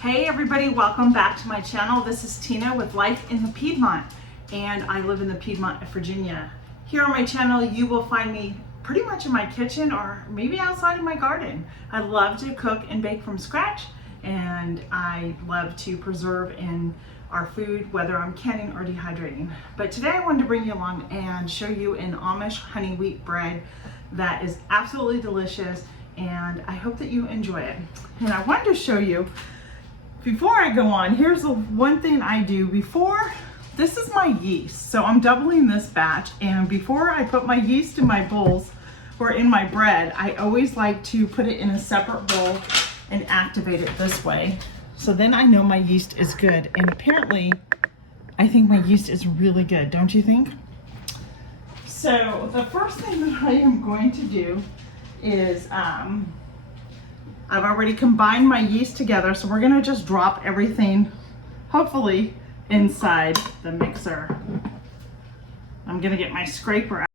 Hey everybody, welcome back to my channel. This is Tina with Life in the Piedmont, and I live in the Piedmont of Virginia. Here on my channel, you will find me pretty much in my kitchen or maybe outside in my garden. I love to cook and bake from scratch, and I love to preserve in our food, whether I'm canning or dehydrating. But today I wanted to bring you along and show you an Amish honey wheat bread that is absolutely delicious, and I hope that you enjoy it. And I wanted to show you, before I go on, here's the one thing I do before. This is my yeast. So I'm doubling this batch, and before I put my yeast in my bowls or in my bread, I always like to put it in a separate bowl and activate it this way. So then I know my yeast is good. And apparently, I think my yeast is really good, don't you think? So the first thing that I am going to do is, I've already combined my yeast together, so we're gonna just drop everything, hopefully, inside the mixer. I'm gonna get my scraper out.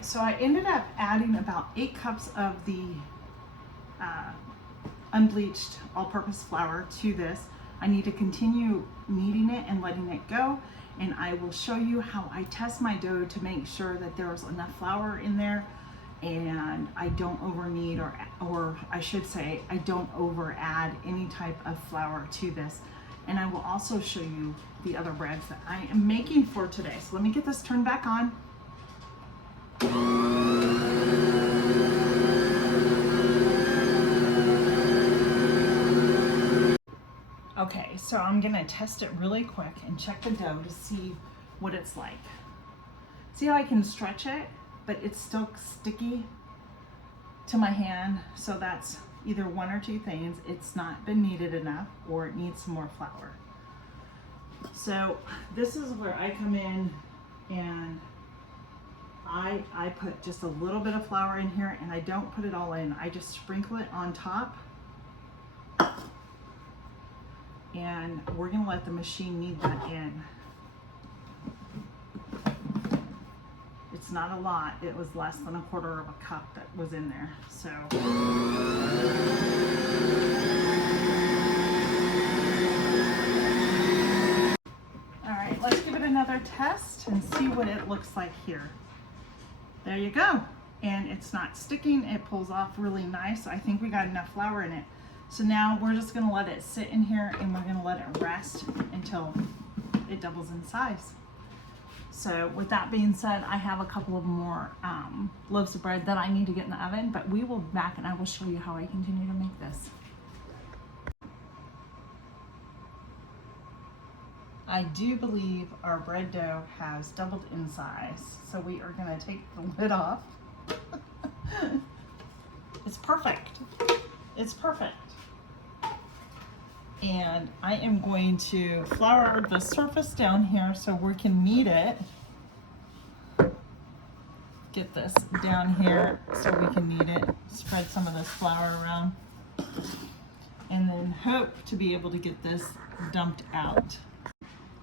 So I ended up adding about 8 cups of the unbleached all-purpose flour to this. I need to continue kneading it and letting it go, and I will show you how I test my dough to make sure that there's enough flour in there and I don't over knead, or I should say I don't over add any type of flour to this. And I will also show you the other breads that I am making for today. So let me get this turned back on. Okay, so I'm gonna test it really quick and check the dough to see what it's like. See how I can stretch it, but it's still sticky? to my hand. So that's either one or two things. It's not been kneaded enough or it needs some more flour. So this is where I come in and I put just a little bit of flour in here, and I don't put it all in. I just sprinkle it on top. And we're gonna let the machine knead that in. It's not a lot. It was less than a quarter of a cup that was in there. So. All right, let's give it another test and see what it looks like here. There you go. And it's not sticking. It pulls off really nice. I think we got enough flour in it. So now we're just gonna let it sit in here and we're gonna let it rest until it doubles in size. So with that being said, I have a couple of more loaves of bread that I need to get in the oven, but we will be back and I will show you how I continue to make this. I do believe our bread dough has doubled in size, so we are gonna take the lid off. It's perfect. It's perfect. And I am going to flour the surface down here so we can knead it. Get this down here so we can knead it. Spread some of this flour around. And then hope to be able to get this dumped out.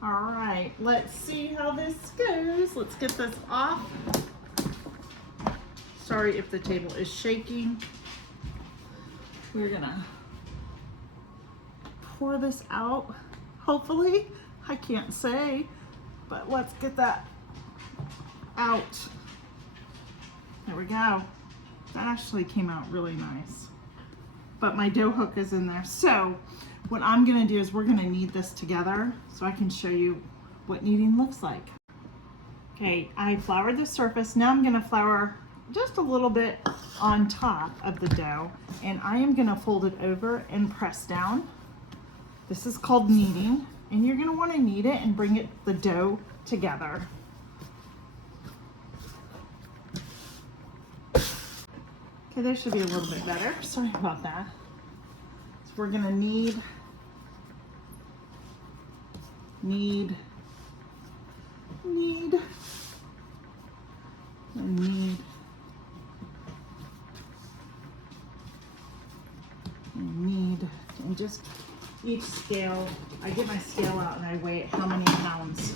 All right, let's see how this goes. Let's get this off. Sorry if the table is shaking. We're gonna pour this out, hopefully. I can't say, but let's get that out. There we go. That actually came out really nice. But my dough hook is in there. So what I'm gonna do is we're gonna knead this together so I can show you what kneading looks like. Okay, I floured the surface. Now I'm gonna flour just a little bit on top of the dough, and I am gonna fold it over and press down. This is called kneading, and you're gonna wanna knead it and bring the dough together. Okay, that should be a little bit better. Sorry about that. So we're gonna knead, and knead, and knead, and just each scale, I get my scale out and I weigh it how many pounds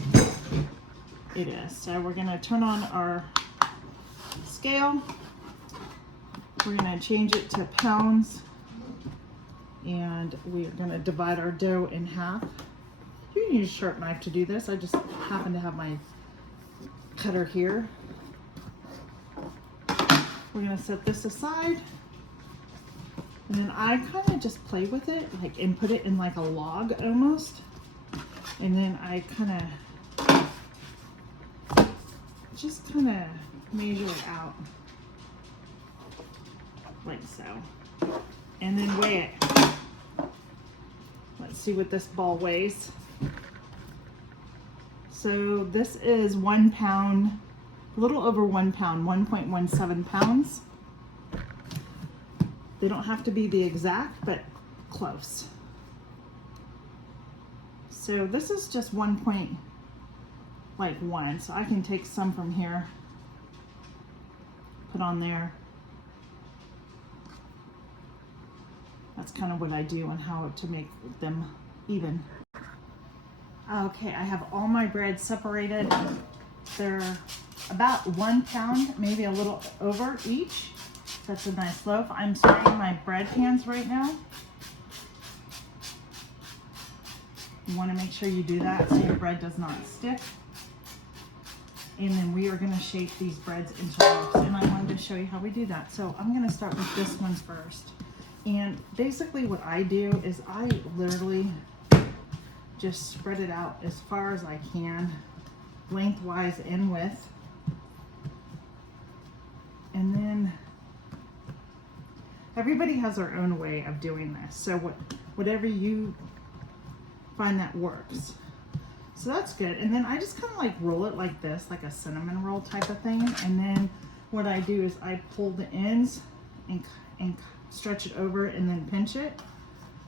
it is. So we're gonna turn on our scale. We're gonna change it to pounds, and we're gonna divide our dough in half. You can use a sharp knife to do this. I just happen to have my cutter here. We're gonna set this aside, and then I kind of just play with it, like, and put it in like a log almost, and then I just kind of measure it out. Like so, and then weigh it. Let's see what this ball weighs. So this is 1 pound, a little over 1 pound, 1.17 pounds. They don't have to be the exact, but close. So this is just 1.1, so I can take some from here, put on there. That's kind of what I do and how to make them even. Okay, I have all my bread separated. They're about 1 pound, maybe a little over each. That's a nice loaf. I'm starting my bread pans right now. You want to make sure you do that so your bread does not stick. And then we are going to shape these breads into loaves. And I wanted to show you how we do that. So I'm going to start with this one first. And basically what I do is I literally just spread it out as far as I can, lengthwise and width. And then everybody has their own way of doing this. So whatever you find that works. So that's good. And then I just kind of like roll it like this, like a cinnamon roll type of thing. And then what I do is I pull the ends and stretch it over and then pinch it.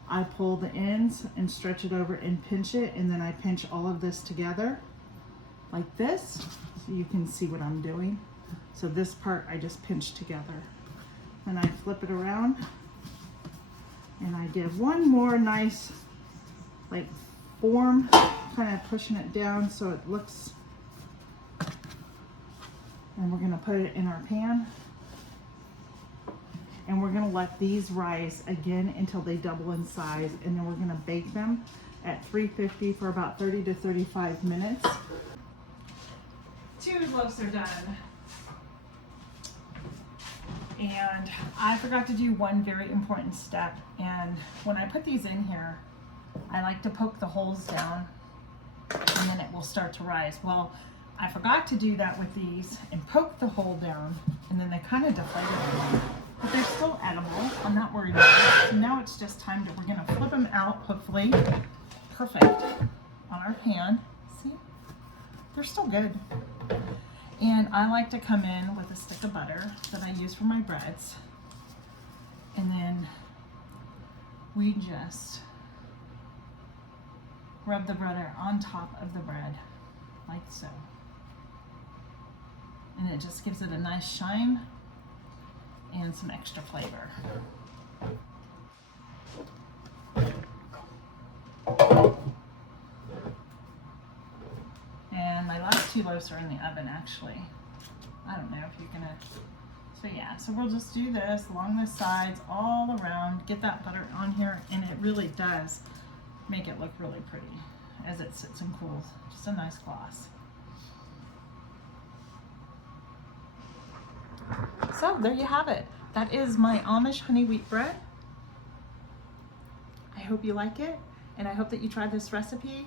I pull the ends and stretch it over and pinch it, and then I pinch all of this together like this, so you can see what I'm doing. So this part I just pinch together. Then I flip it around and I give one more nice like form, kind of pushing it down so it looks, and we're gonna put it in our pan. And we're gonna let these rise again until they double in size, and then we're gonna bake them at 350 for about 30 to 35 minutes. 2 loaves are done. And I forgot to do one very important step, and when I put these in here, I like to poke the holes down and then it will start to rise. Well, I forgot to do that with these and poke the hole down, and then they kind of deflated a little. But they're still edible. I'm not worried about it. So now it's just time to, we're gonna flip them out, hopefully. Perfect. On our pan. See? They're still good. And I like to come in with a stick of butter that I use for my breads. And then we just rub the butter on top of the bread, like so. And it just gives it a nice shine and some extra flavor. And my last 2 loaves are in the oven, actually. I don't know if you're gonna, so yeah, so we'll just do this along the sides, all around, get that butter on here, and it really does make it look really pretty as it sits and cools. Just a nice gloss. So there you have it. That is my Amish honey wheat bread. I hope you like it, and I hope that you try this recipe.